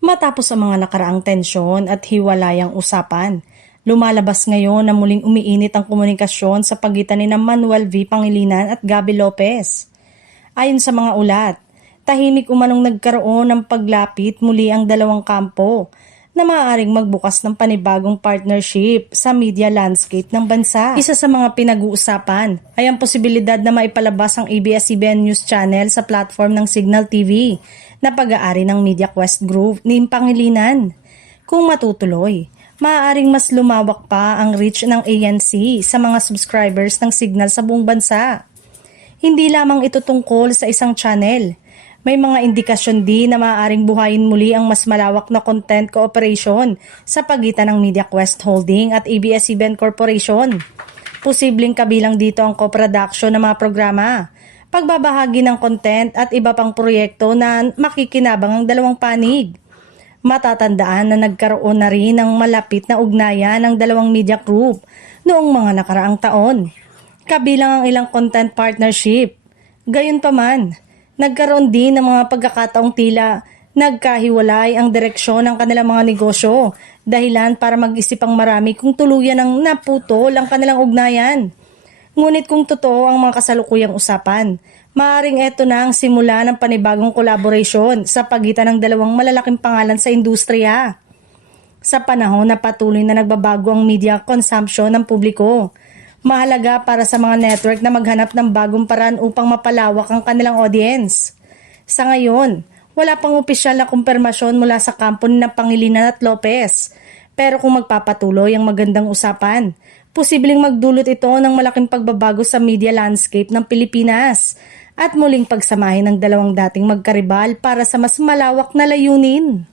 Matapos ang mga nakaraang tensyon at hiwalayang usapan, lumalabas ngayon na muling umiinit ang komunikasyon sa pagitan ni Manuel V. Pangilinan at Gabby Lopez. Ayon sa mga ulat, tahimik umanong nagkaroon ng paglapit muli ang dalawang kampo na maaaring magbukas ng panibagong partnership sa media landscape ng bansa. Isa sa mga pinag-uusapan ay ang posibilidad na maipalabas ang ABS-CBN News Channel sa platform ng Signal TV na pag-aari ng MediaQuest Group ni Pangilinan. Kung matutuloy, maaaring mas lumawak pa ang reach ng ANC sa mga subscribers ng Signal sa buong bansa. Hindi lamang ito tungkol sa isang channel. May mga indikasyon din na maaaring buhayin muli ang mas malawak na content cooperation sa pagitan ng MediaQuest Holding at ABS-CBN Corporation. Posibleng kabilang dito ang co-production ng mga programa, pagbabahagi ng content at iba pang proyekto na makikinabang ang dalawang panig. Matatandaan na nagkaroon na rin ng malapit na ugnayan ng dalawang media group noong mga nakaraang taon, kabilang ang ilang content partnership. Gayunpaman, nagkaroon din ng mga pagkakataong tila nagkahiwalay ang direksyon ng kanilang mga negosyo, dahilan para mag-isip ang marami kung tuluyan ng naputol ang kanilang ugnayan. Ngunit kung totoo ang mga kasalukuyang usapan, maaaring eto na ang simula ng panibagong collaboration sa pagitan ng dalawang malalaking pangalan sa industriya. Sa panahon na patuloy na nagbabago ang media consumption ng publiko, mahalaga para sa mga network na maghanap ng bagong paraan upang mapalawak ang kanilang audience. Sa ngayon, wala pang opisyal na kumpirmasyon mula sa kampo ni Pangilinan at Lopez. Pero kung magpapatuloy ang magandang usapan, posibleng magdulot ito ng malaking pagbabago sa media landscape ng Pilipinas at muling pagsamahin ng dalawang dating magkaribal para sa mas malawak na layunin.